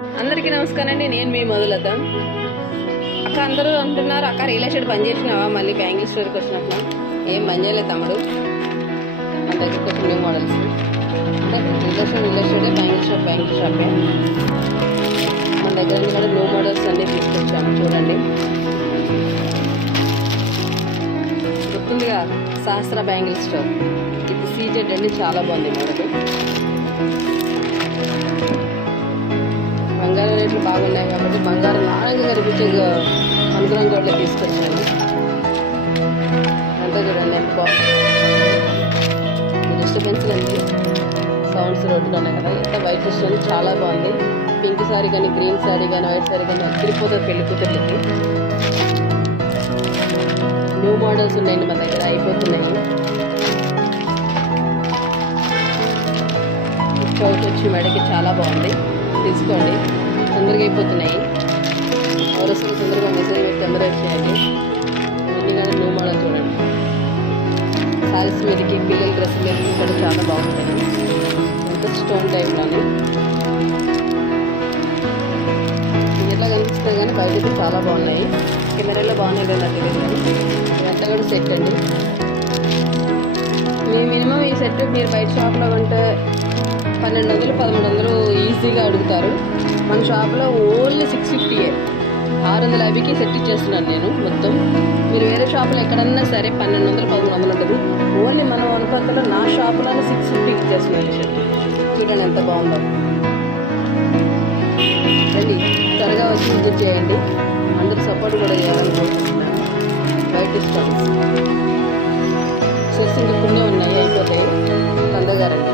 అందరికీ నమస్కారం అండి. నేను మీ మొదలత అక్క. అందరూ అంటున్నారు అక్క రియల్ ఎస్టేట్ పని చేసినావా, మళ్ళీ బ్యాంగిల్ స్టోర్కి వచ్చినట్టు. ఏం పని చేయలేదు తమ్ముడు. మన దగ్గరికి వచ్చిన న్యూ మోడల్స్ అంటే రియల్ ఎస్టేటే బ్యాంగిల్ షాపే. మన దగ్గర కూడా న్యూ మోడల్స్ అన్నీ తీసుకొచ్చాము. చూడండి, గుర్తుందిగా సహస్ర బ్యాంగిల్ స్టోర్. ఇది సీజెడ్ అండి, చాలా బాగుంది మోడల్. బంగారం రేట్లు బాగున్నాయి కాబట్టి బంగారం నాణ్యంగా కనిపించే అనుగుణంగా కూడా తీసుకొచ్చాను. అంతా చూడండి ఎంత బాగుంది. డిస్టర్బెన్స్ అండి, సౌండ్స్ రోడ్డు ఉన్నాయి కదా. ఎంత వైట్ స్టోన్ చాలా బాగుంది. పింక్ శారీ కానీ, గ్రీన్ శారీ కానీ, వైట్ శారీ కానీ అదిరిపోతుంది పెళ్లి కూతుర్లకి. న్యూ మోడల్స్ ఉన్నాయండి మన దగ్గర, అయిపోతున్నాయి. చౌక్ వచ్చి మెడకి చాలా బాగుంది, తీసుకోండి. తొందరగా అయిపోతున్నాయి. వరుసలు తొందరగా మెసేజ్ పెట్టి తొందరగా వచ్చేయండి. ఇవన్నీ కానీ న్యూ మోడల్ చూడండి. శారీస్ మీదకి, పిల్లల డ్రెస్ మీదకి కూడా చాలా బాగుంటాయి. ఎంత స్టోన్ టైప్లోని ఎట్లా కనిపిస్తుంది కానీ బయటకి చాలా బాగున్నాయి. కెమెరాలో బాగున్నాయి కదా నాకు తెలియదు కానీ ఇదంతా కూడా సెట్ అండి. మీ మినిమం ఈ సెట్ మీరు బయట షాప్లో కొంటే 1200, 1300 ఈజీగా అడుగుతారు. మన షాప్లో ఓన్లీ 650, 650కి సెట్ ఇచ్చేస్తున్నాను నేను మొత్తం. మీరు వేరే షాపులో ఎక్కడన్నా సరే 1200, 1100 ఉంటుంది. ఓన్లీ మనం అనుకుంటున్న నా షాపులోనే 650కి ఇచ్చేస్తున్నాను షర్ట్. చూడండి ఎంత బాగుందో. రండి, త్వరగా వచ్చి విజిట్ చేయండి. అందరూ సపోర్ట్ కూడా చేయాలని కోరుకుంటున్నాను. వైట్ స్టోన్స్ షర్ట్స్ ఇంకా కొన్ని ఉన్నాయి, అయిపోతాయి. తొందరగా రండి.